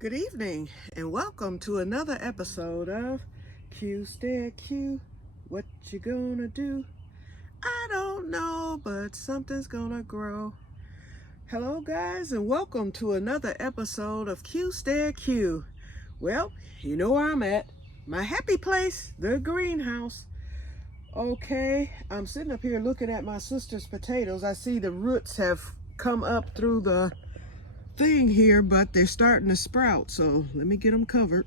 Good evening and welcome to another episode of Que-stead-Que. What you gonna do? I don't know, but something's gonna grow. Hello guys and welcome to another episode of Que-stead-Que. Well, you know where I'm at. My happy place, the greenhouse. Okay, I'm sitting up here looking at my sister's potatoes. I see the roots have come up through the thing here, but they're starting to sprout, so let me get them covered.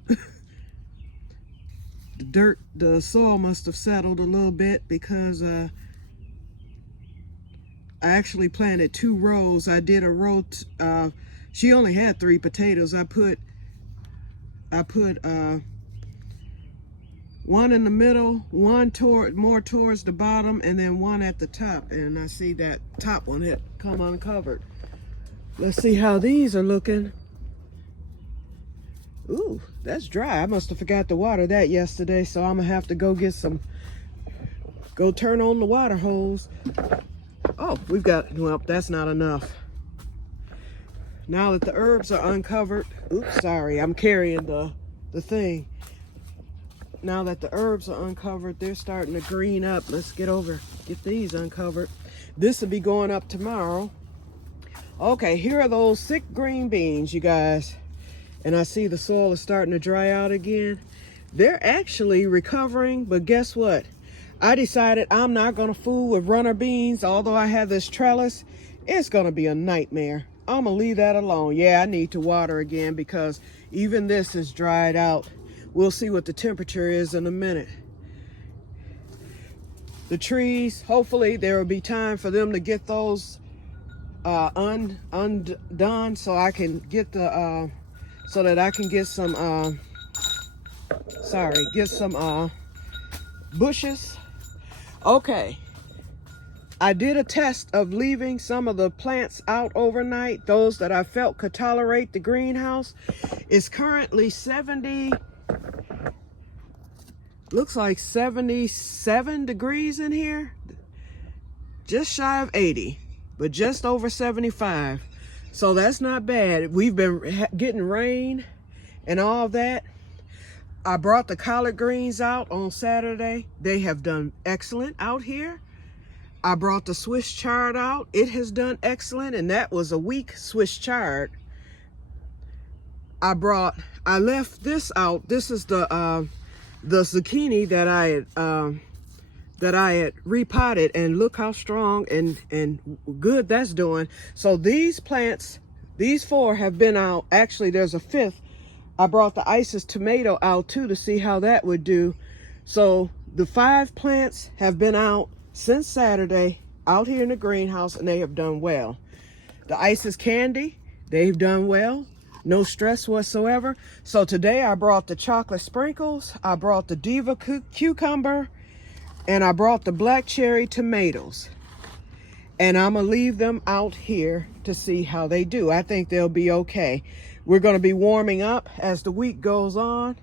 The soil must have settled a little bit because I actually planted 2 rows. I did a row, she only had 3 potatoes. I put one in the middle, one more towards the bottom, and then one at the top, and I see that top one had come uncovered. Let's see how these are looking. Ooh, that's dry. I must have forgot to water that yesterday, so I'm gonna have to go turn on the water hose. Oh, well, that's not enough. Now that the herbs are uncovered, oops, sorry, I'm carrying the thing. Now that the herbs are uncovered, they're starting to green up. Let's get these uncovered. This will be going up tomorrow. Okay, here are those thick green beans, you guys. And I see the soil is starting to dry out again. They're actually recovering, but guess what? I decided I'm not gonna fool with runner beans. Although I have this trellis, it's gonna be a nightmare. I'm gonna leave that alone. Yeah, I need to water again because even this is dried out. We'll see what the temperature is in a minute. The trees, hopefully there will be time for them to get those undone so I can get the so that I can get some bushes. Okay, I did a test of leaving some of the plants out overnight, those that I felt could tolerate the greenhouse. It's currently 70, looks like 77 degrees in here, just shy of 80. But just over 75. So that's not bad. We've been getting rain and all that. I brought the collard greens out on Saturday. They have done excellent out here. I brought the Swiss chard out. It has done excellent, and that was a weak Swiss chard. I left this out. This is the zucchini that I had repotted, and look how strong and good that's doing. So these plants, these 4 have been out. Actually, there's a 5th. I brought the Isis tomato out too to see how that would do. So the 5 plants have been out since Saturday out here in the greenhouse, and they have done well. The Isis candy, they've done well. No stress whatsoever. So today I brought the chocolate sprinkles. I brought the Diva cucumber. And I brought the black cherry tomatoes. And I'm gonna leave them out here to see how they do. I think they'll be okay. We're gonna be warming up as the week goes on.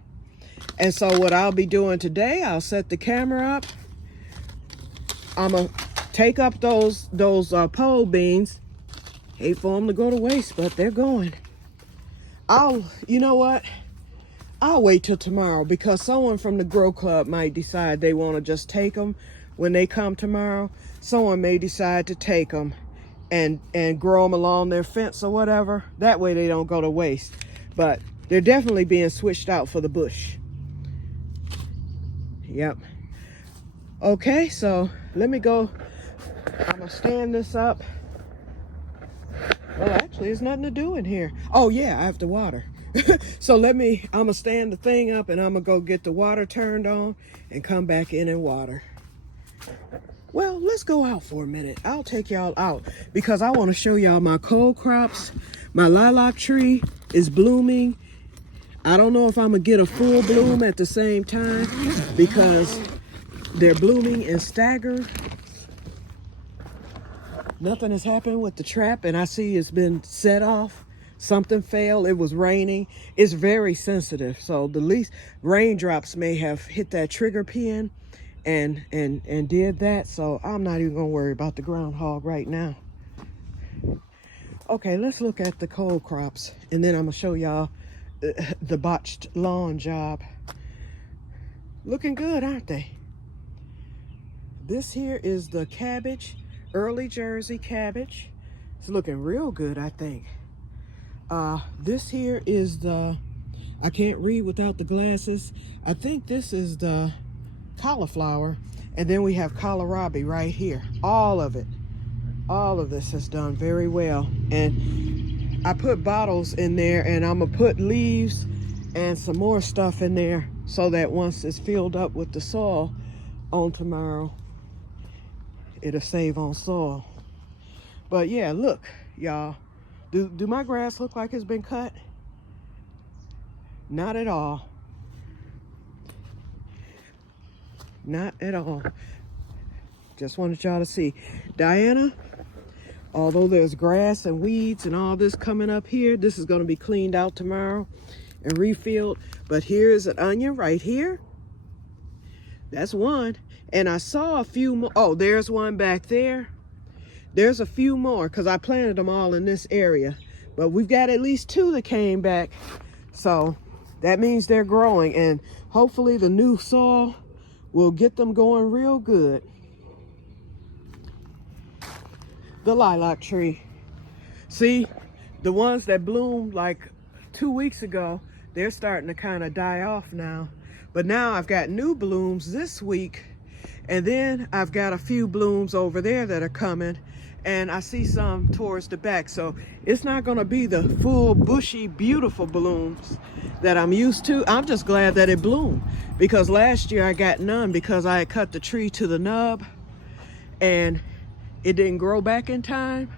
And so what I'll be doing today, I'll set the camera up. I'm gonna take up those pole beans. Hate for them to go to waste, but they're going. You know what? I'll wait till tomorrow because someone from the Grow Club might decide they want to just take them when they come tomorrow. Someone may decide to take them and grow them along their fence or whatever. That way they don't go to waste. But they're definitely being switched out for the bush. Yep. Okay, so let me go. I'm going to stand this up. Well, actually, there's nothing to do in here. Oh, yeah, I have to water. So I'm gonna stand the thing up and I'm gonna go get the water turned on and come back in and water. Well, let's go out for a minute. I'll take y'all out because I want to show y'all my cole crops. My lilac tree is blooming. I don't know if I'm gonna get a full bloom at the same time because they're blooming in staggered. Nothing has happened with the trap, and I see it's been set off. Something fell. It was raining. It's very sensitive, so the least raindrops may have hit that trigger pin and did that. So I'm not even gonna worry about the groundhog right now. Okay, let's look at the cole crops, and then I'm gonna show y'all the botched lawn job. Looking good, aren't they? This here is the cabbage, early Jersey cabbage. It's looking real good, I think. This here is the, I can't read without the glasses. I think this is the cauliflower. And then we have kohlrabi right here. All of it. All of this has done very well. And I put bottles in there, and I'm gonna put leaves and some more stuff in there so that once it's filled up with the soil on tomorrow, it'll save on soil. But yeah, look, y'all. Do my grass look like it's been cut? Not at all. Not at all. Just wanted y'all to see. Diana, although there's grass and weeds and all this coming up here, this is going to be cleaned out tomorrow and refilled. But here's an onion right here. That's one. And I saw a few more. Oh, there's one back there. There's a few more because I planted them all in this area. But we've got at least 2 that came back. So that means they're growing. And hopefully the new soil will get them going real good. The lilac tree. See, the ones that bloomed like 2 weeks ago, they're starting to kind of die off now. But now I've got new blooms this week. And then I've got a few blooms over there that are coming. And I see some towards the back. So it's not going to be the full bushy, beautiful blooms that I'm used to. I'm just glad that it bloomed. Because last year I got none because I had cut the tree to the nub. And it didn't grow back in time.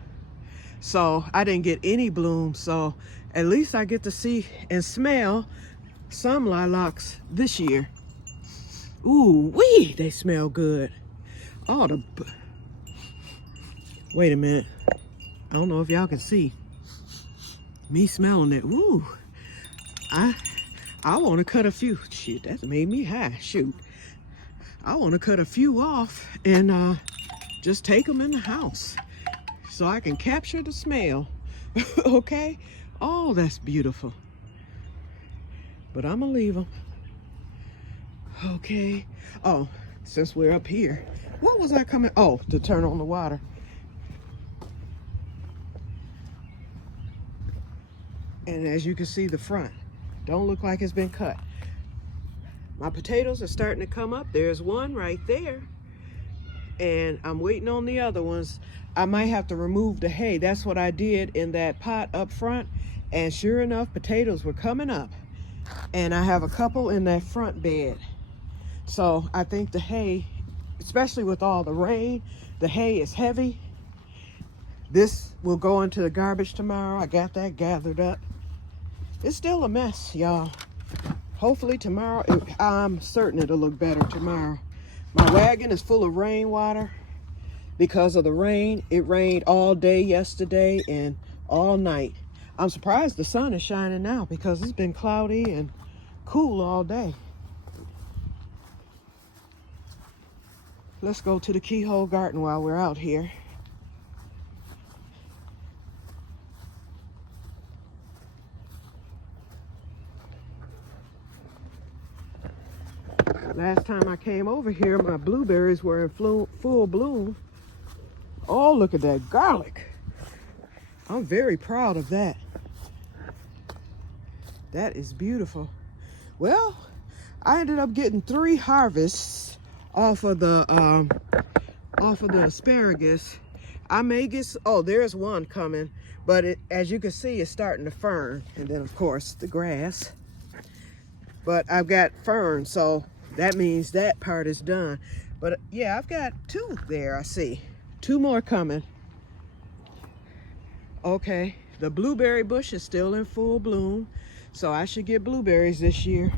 So I didn't get any blooms. So at least I get to see and smell some lilacs this year. Ooh, wee, they smell good. Oh, wait a minute. I don't know if y'all can see me smelling it. Ooh, I want to cut a few. Shit, that made me high. Shoot, I want to cut a few off and just take them in the house so I can capture the smell. Okay? Oh, that's beautiful. But I'm gonna leave them. Okay. Oh, since we're up here, what was I coming? Oh, to turn on the water. And as you can see, the front don't look like it's been cut. My potatoes are starting to come up. There's one right there. And I'm waiting on the other ones. I might have to remove the hay. That's what I did in that pot up front. And sure enough, potatoes were coming up. And I have a couple in that front bed. So I think the hay, especially with all the rain, the hay is heavy. This will go into the garbage tomorrow. I got that gathered up. It's still a mess, y'all. Hopefully tomorrow, I'm certain it'll look better tomorrow. My wagon is full of rainwater because of the rain. It rained all day yesterday and all night. I'm surprised the sun is shining now because it's been cloudy and cool all day. Let's go to the keyhole garden while we're out here. Last time I came over here, my blueberries were in full bloom. Oh, look at that garlic. I'm very proud of that. That is beautiful. Well, I ended up getting 3 harvests off of the asparagus. I may get, oh, there's one coming, but as you can see, it's starting to fern. And then of course the grass. But I've got fern, so that means that part is done. But yeah, I've got 2 there, I see. 2 more coming. Okay, the blueberry bush is still in full bloom, so I should get blueberries this year.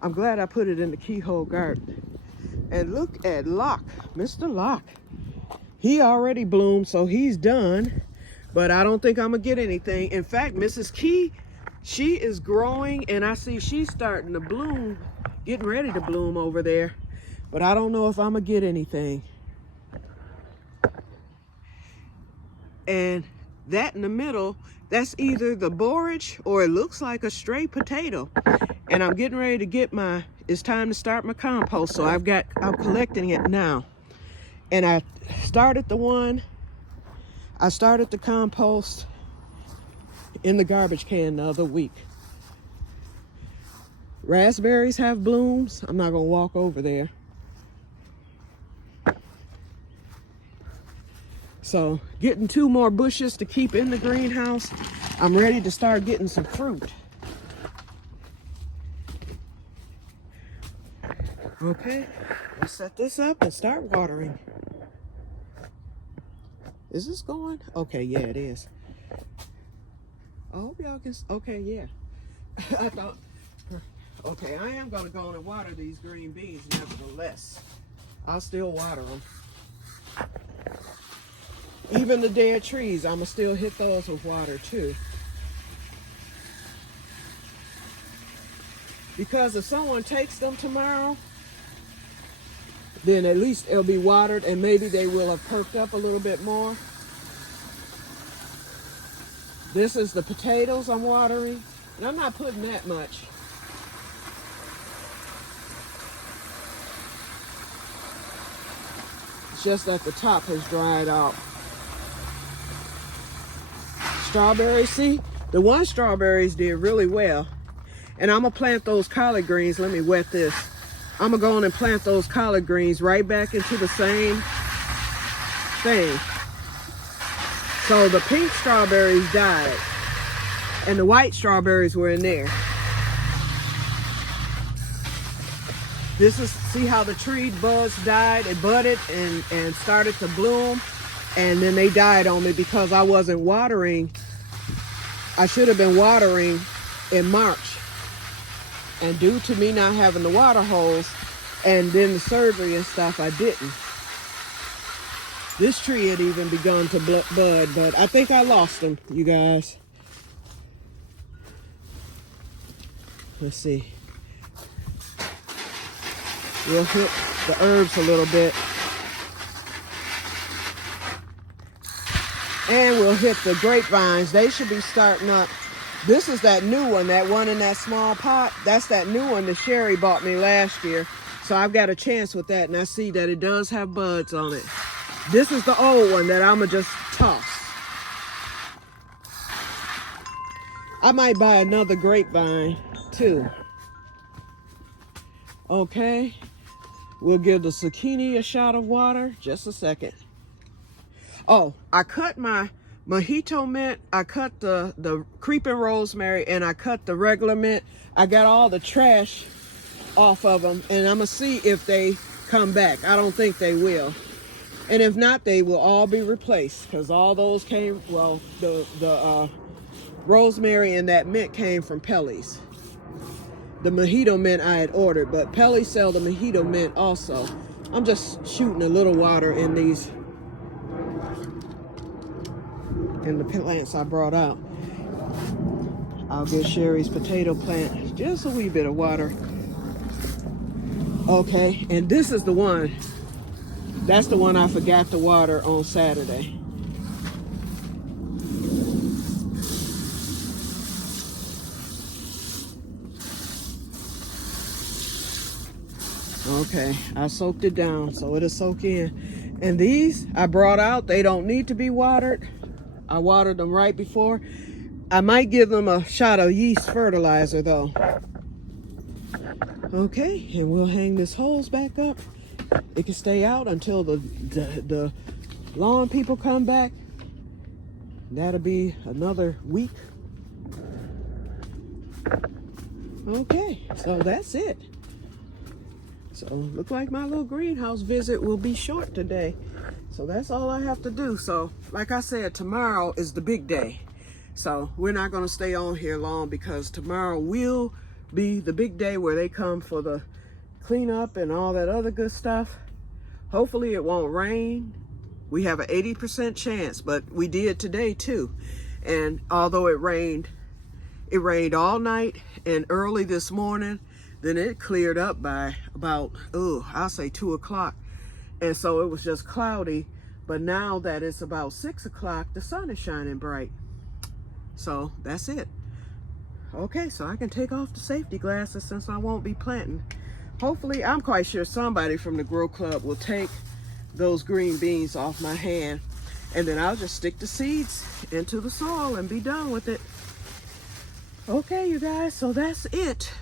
I'm glad I put it in the keyhole garden. And look at Locke, Mr. Locke. He already bloomed, so he's done. But I don't think I'm gonna get anything. In fact, Mrs. Key, she is growing, and I see she's starting to bloom, getting ready to bloom over there. But I don't know if I'm gonna get anything. And that in the middle, that's either the borage or it looks like a straight potato. And I'm getting ready to get it's time to start my compost. So I'm collecting it now. And I started the compost in the garbage can the other week. Raspberries have blooms. I'm not gonna walk over there. So getting 2 more bushes to keep in the greenhouse. I'm ready to start getting some fruit. Okay, let's set this up and start watering. Is this going? Okay, yeah, it is. I hope y'all can, okay, yeah. I thought, okay, I am gonna go and water these green beans nevertheless. I'll still water them. Even the dead trees, I'ma still hit those with water too. Because if someone takes them tomorrow, then at least it'll be watered and maybe they will have perked up a little bit more. This is the potatoes I'm watering, and I'm not putting that much. It's just that the top has dried out. Strawberries, see? The one strawberries did really well. And I'm gonna plant those collard greens. Let me wet this. I'm gonna go on and plant those collard greens right back into the same thing. So the pink strawberries died and the white strawberries were in there. This is, see how the tree buds died? It budded and started to bloom, and then they died on me because I wasn't watering. I should have been watering in March. And due to me not having the water hose and then the surgery and stuff, I didn't. This tree had even begun to bud, but I think I lost them, you guys. Let's see. We'll hit the herbs a little bit. And we'll hit the grapevines. They should be starting up. This is that new one, that one in that small pot. That's that new one that Sherry bought me last year. So I've got a chance with that, and I see that it does have buds on it. This is the old one that I'm gonna just toss. I might buy another grapevine too. Okay, we'll give the zucchini a shot of water. Just a second. Oh, I cut my mojito mint, I cut the creeping rosemary, and I cut the regular mint. I got all the trash off of them, and I'm gonna see if they come back. I don't think they will. And if not, they will all be replaced, because all those came, well, the rosemary and that mint came from Pelly's. The mojito mint I had ordered, but Pelly sell the mojito mint also. I'm just shooting a little water in these, in the plants I brought out. I'll give Sherry's potato plant just a wee bit of water. Okay, and this is the one. That's the one I forgot to water on Saturday. Okay, I soaked it down so it'll soak in. And these I brought out, they don't need to be watered. I watered them right before. I might give them a shot of yeast fertilizer though. Okay, and we'll hang this hose back up. It can stay out until the lawn people come back. That'll be another week. Okay, so that's it. So look like my little greenhouse visit will be short today. So that's all I have to do. So like I said, tomorrow is the big day. So we're not gonna stay on here long because tomorrow will be the big day where they come for the cleanup and all that other good stuff. Hopefully it won't rain. We have an 80% chance, but we did today too. And although it rained all night and early this morning, then it cleared up by about, I'll say 2 o'clock. And so it was just cloudy But now that it's about 6 o'clock, the sun is shining bright. So that's it. Okay, so I can take off the safety glasses since I won't be planting. Hopefully, I'm quite sure somebody from the Grow Club will take those green beans off my hand, and then I'll just stick the seeds into the soil and be done with it. Okay, you guys, so that's it.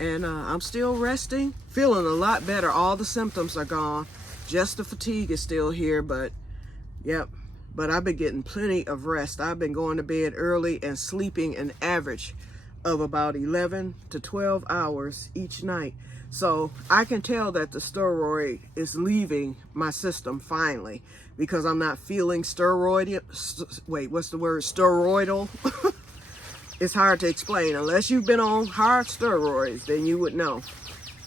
And I'm still resting, feeling a lot better. All the symptoms are gone. Just the fatigue is still here, but yep. But I've been getting plenty of rest. I've been going to bed early and sleeping an average of about 11 to 12 hours each night. So I can tell that the steroid is leaving my system finally, because I'm not feeling steroidal. It's hard to explain. Unless you've been on hard steroids, then you would know.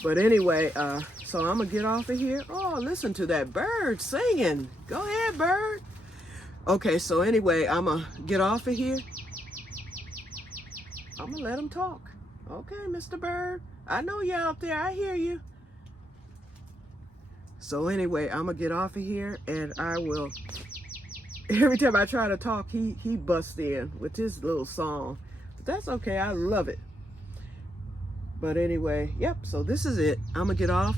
But anyway, so I'm gonna get off of here. Oh, listen to that bird singing. Go ahead, bird. Okay, so anyway, I'm gonna get off of here. I'm gonna let him talk. Okay, Mr. Bird. I know you're out there. I hear you. So anyway, I'm gonna get off of here, and I will. Every time I try to talk, he busts in with his little song. But that's okay. I love it. But anyway, yep. So this is it. I'm gonna get off.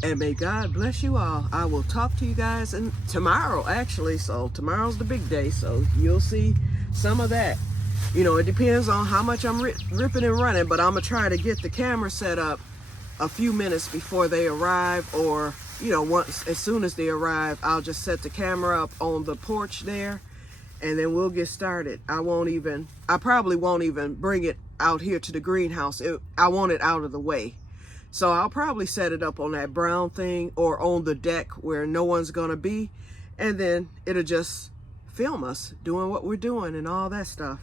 And may God bless you all. I will talk to you guys tomorrow, actually. So tomorrow's the big day. So you'll see some of that. You know, it depends on how much I'm ripping and running. But I'm going to try to get the camera set up a few minutes before they arrive. Or, you know, as soon as they arrive, I'll just set the camera up on the porch there. And then we'll get started. I probably won't even bring it out here to the greenhouse. I want it out of the way. So I'll probably set it up on that brown thing or on the deck where no one's gonna be, and then it'll just film us doing what we're doing and all that stuff.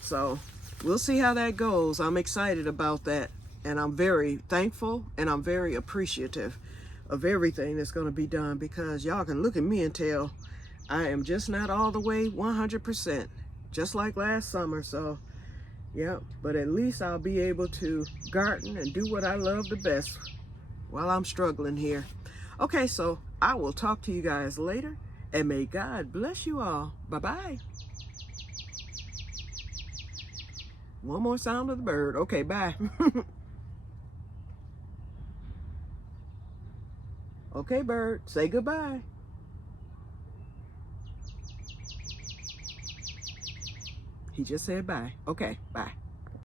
So we'll see how that goes. I'm excited about that, and I'm very thankful and I'm very appreciative of everything that's gonna be done, because y'all can look at me and tell I am just not all the way 100%, just like last summer. So yeah, but at least I'll be able to garden and do what I love the best while I'm struggling here. Okay, so I will talk to you guys later, and may God bless you all. Bye-bye. One more sound of the bird. Okay, bye. Okay, bird, say goodbye. He just said bye. Okay, bye.